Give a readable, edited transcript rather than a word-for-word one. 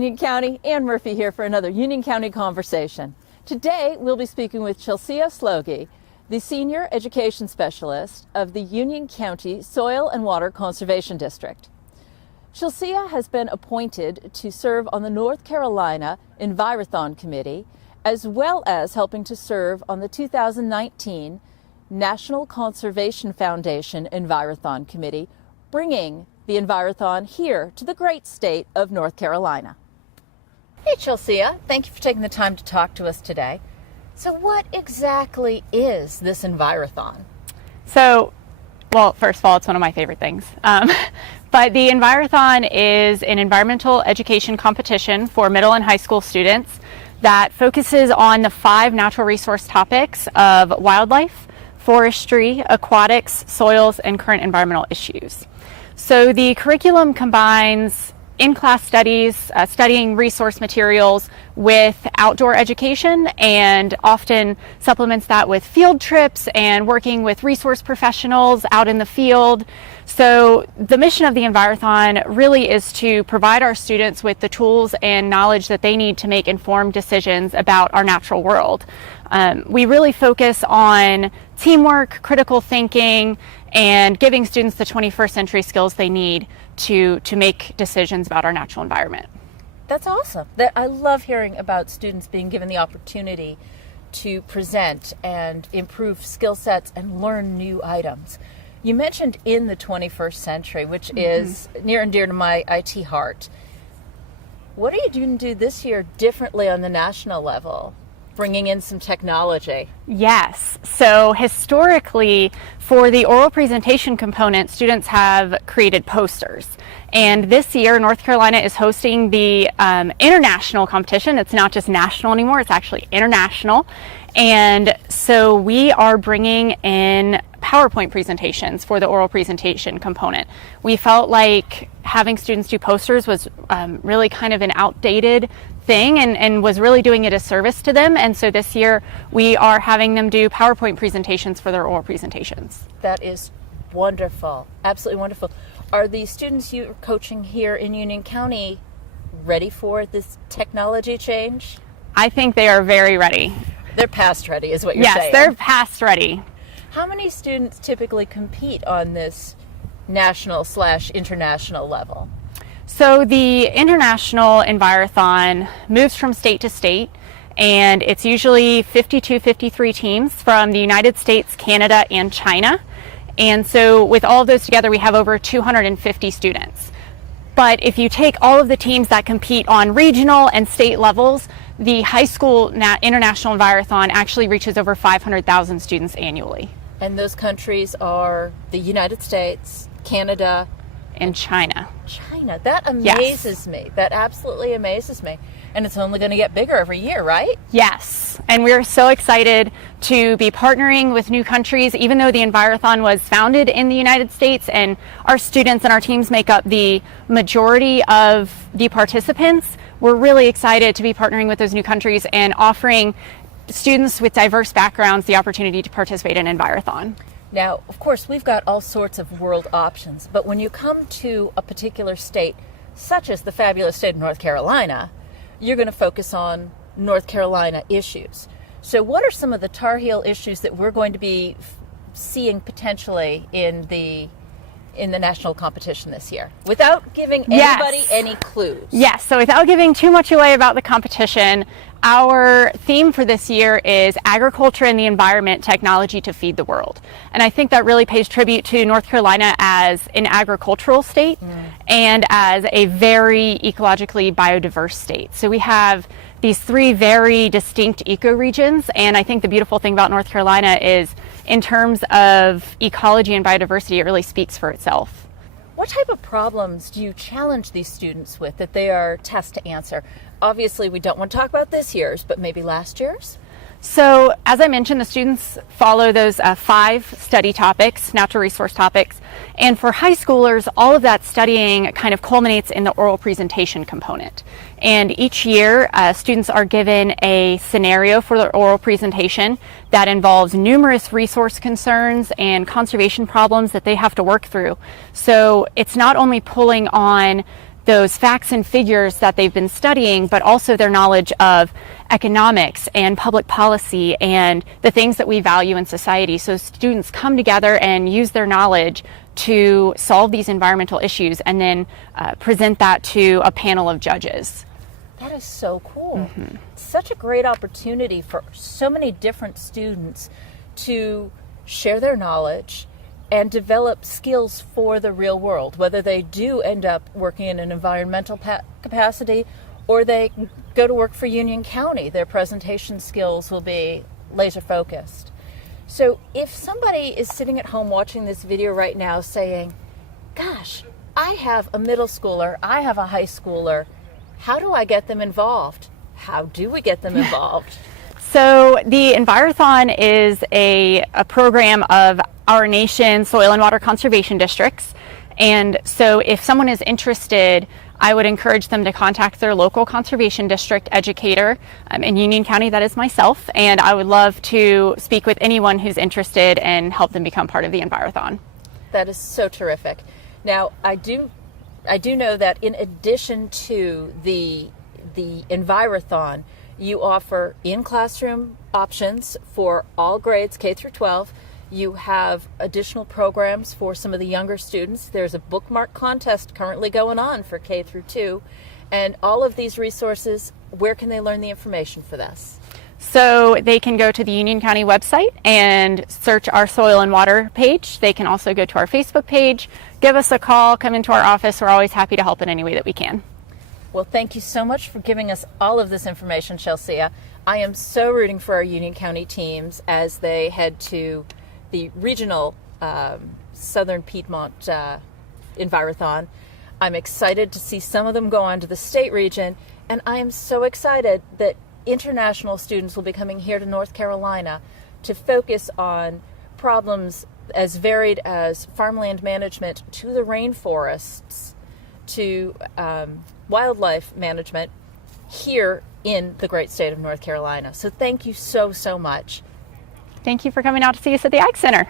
Union County. Ann Murphy here for another Union County Conversation. Today we'll be speaking with Chelsea Slogi, the Senior Education Specialist of the Union County Soil and Water Conservation District. Chelsea has been appointed to serve on the North Carolina Envirothon Committee, as well as helping to serve on the 2019 National Conservation Foundation Envirothon Committee, bringing the Envirothon here to the great state of North Carolina. Hey Chelsea, thank you for taking the time to talk to us today. So what exactly is this Envirothon? Well, first of all, it's one of my favorite things. But the Envirothon is an environmental education competition for middle and high school students that focuses on the 5 natural resource topics of wildlife, forestry, aquatics, soils, and current environmental issues. So the curriculum combines in-class studies, studying resource materials with outdoor education, and often supplements that with field trips and working with resource professionals out in the field. So the mission of the Envirothon really is to provide our students with the tools and knowledge that they need to make informed decisions about our natural world. We really focus on teamwork, critical thinking, and giving students the 21st century skills they need to make decisions about our natural environment. That's awesome. I love hearing about students being given the opportunity to present and improve skill sets and learn new items. You mentioned in the 21st century, which is near and dear to my IT heart. What are you going to do this year differently on the national level? Bringing in some technology. Yes. So historically, for the oral presentation component, students have created posters. And this year, North Carolina is hosting the international competition. It's not just national anymore, it's actually international. And so we are bringing in PowerPoint presentations for the oral presentation component. We felt like having students do posters was really kind of an outdated thing and was really doing a disservice to them. And so this year we are having them do PowerPoint presentations for their oral presentations. That is wonderful. Absolutely wonderful. Are the students you're coaching here in Union County ready for this technology change? I think they are very ready. They're past ready is what you're Yes, saying. they're past ready. How many students typically compete on this national/international level? So the International Envirothon moves from state to state, and it's usually 52, 53 teams from the United States, Canada, and China. And so with all of those together, we have over 250 students. But if you take all of the teams that compete on regional and state levels, the high school International Envirothon actually reaches over 500,000 students annually. And those countries are the United States, Canada, and China. China. That amazes me. That absolutely amazes me. And it's only going to get bigger every year, right? Yes. And we're so excited to be partnering with new countries, even though the Envirothon was founded in the United States and our students and our teams make up the majority of the participants. We're really excited to be partnering with those new countries and offering students with diverse backgrounds the opportunity to participate in Envirothon. Now, of course, we've got all sorts of world options, but when you come to a particular state, such as the fabulous state of North Carolina, you're going to focus on North Carolina issues. So what are some of the Tar Heel issues that we're going to be seeing potentially in the national competition this year, without giving anybody any clues? Yes, so without giving too much away about the competition, our theme for this year is Agriculture and the Environment, Technology to Feed the World. And I think that really pays tribute to North Carolina as an agricultural state and as a very ecologically biodiverse state. So we have these 3 very distinct ecoregions, and I think the beautiful thing about North Carolina is in terms of ecology and biodiversity, it really speaks for itself. What type of problems do you challenge these students with that they are tasked to answer? Obviously, we don't want to talk about this year's, but maybe last year's? So, as I mentioned, the students follow those 5 study topics, natural resource topics. And for high schoolers, all of that studying kind of culminates in the oral presentation component. And each year, students are given a scenario for their oral presentation that involves numerous resource concerns and conservation problems that they have to work through. So it's not only pulling on those facts and figures that they've been studying, but also their knowledge of economics and public policy and the things that we value in society. So students come together and use their knowledge to solve these environmental issues and then present that to a panel of judges. That is so cool. Such a great opportunity for so many different students to share their knowledge and develop skills for the real world, whether they do end up working in an environmental capacity or they go to work for Union County. Their presentation skills will be laser focused. So if somebody is sitting at home watching this video right now saying, gosh, I have a middle schooler, I have a high schooler, how do I get them involved? How do we get them involved? So the Envirothon is a program of our nation's soil and water conservation districts. And so if someone is interested, I would encourage them to contact their local conservation district educator in Union County. That is myself. And I would love to speak with anyone who's interested and help them become part of the Envirothon. That is so terrific. Now, I do know that in addition to the Envirothon, you offer in-classroom options for all grades K through 12. You have additional programs for some of the younger students. There's a bookmark contest currently going on for K through 2. And all of these resources, where can they learn the information for this? So they can go to the Union County website and search our soil and water page. They can also go to our Facebook page, give us a call, come into our office. We're always happy to help in any way that we can. Well, thank you so much for giving us all of this information, Chelsea. I am so rooting for our Union County teams as they head to the regional Southern Piedmont Envirothon. I'm excited to see some of them go on to the state region, and I am so excited that international students will be coming here to North Carolina to focus on problems as varied as farmland management to the rainforests to wildlife management here in the great state of North Carolina. So thank you so, so much. Thank you for coming out to see us at the Ag Center.